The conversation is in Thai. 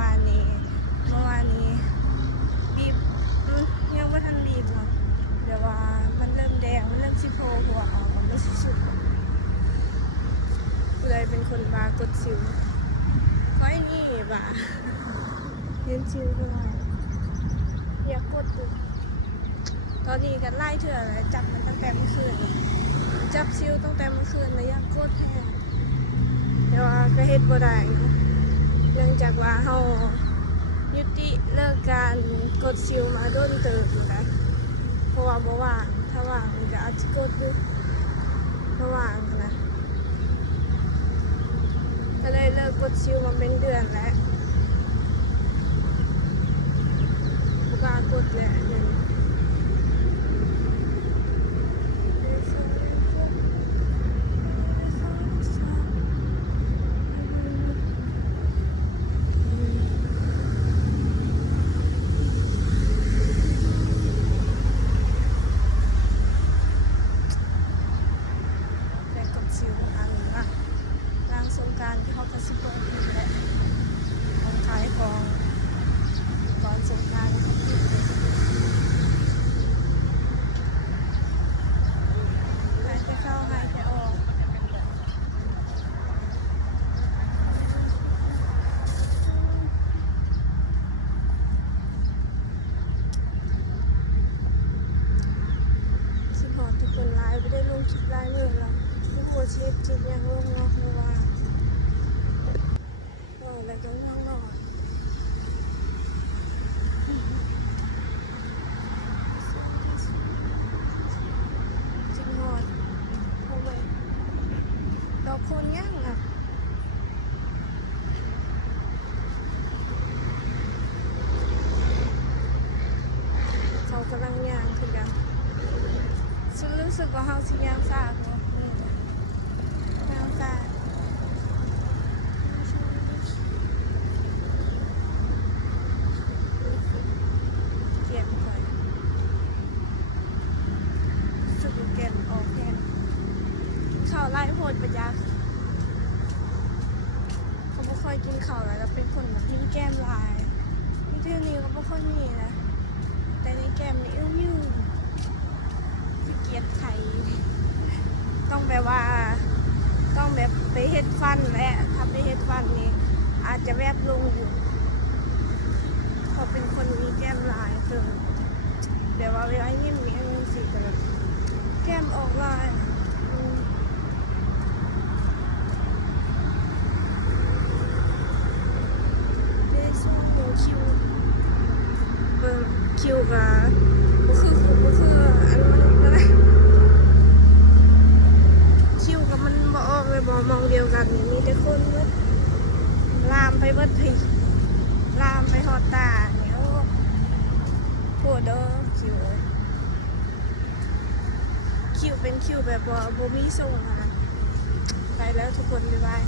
วานนี้บีบยังไม่ทันบีบเนาะเดี๋ยวว่ามันเริ่มแดงมันเริ่มชิโพหัวออกมันไม่สุดเลยเป็นคนบากดสิวก็ไอ้นี่บ่าเรียนชิวด้วยอยากกดดูตอนนี้กันไล่เถื่อเลยจับมันตั้งแต่เมื่อคืนจับซิวตั้งแต่เมื่อคืนเลยอยากกดแท้แต่ว่าก็เฮ็ดบ่ได้เนาะเนื่องจากว่าเฮายุติเลิกการกดซิวมาโดนเติบอยู่นะเพราะว่าบ่ว่างถ้าว่างก็อาจจะกดอยู่เพราะว่างนะก็เลยเลิกกดซิวมาเป็นเดือนแล้วกล้ากดแหละสงการที่เขากระซิบบอกนี่แหละของขายของก่อนสงการเขาพูดเลยหายใจเข้าหายใจออกสิพอทุกคนไลฟ์ไม่ได้ลงคลิปไลฟ์เลยแล้วที่หัวเชฟจิตยังลงเนาะเพราะว่าอะไรก็ง่วงนอนจริงหอดโอ้ยดอกคนย่างอ่ะเขากำลังย่างคือกันฉันรู้สึกว่าเขาสิย่างซากเนาะย่างซากข้าวไล่โหดประยักเขาไม่ค่อยกินข้าวแล้วเป็นคนแบบยิ้มแก้มลายนี่ที่นี่เขาไม่ค่อยมีนะแต่ในแก้มนี่ยิ้วที่เกียดไข่ต้องแบบว่าต้องแบบไปเฮ็ดฟันและถ้าไปเฮ็ดฟันนี่อาจจะแวบลงอยู่เขาเป็นคนมีแก้มลายเติมเดี๋ยวว่าเวลายิ้มมีอันนี้สิแบบแก้มออกลายคิวกับก็คืออันมันอะไรคิวกับมันบ่ออกเลยบ่มองเดียวกันนี่มีแต่คนเบิดลามไปเบิดผีลามไปหอดตาเนี่ยโหดเด้อคิวเป็นคิวแบบบ่มีทรงนะไปแล้วทุกคนบ๊ายบาย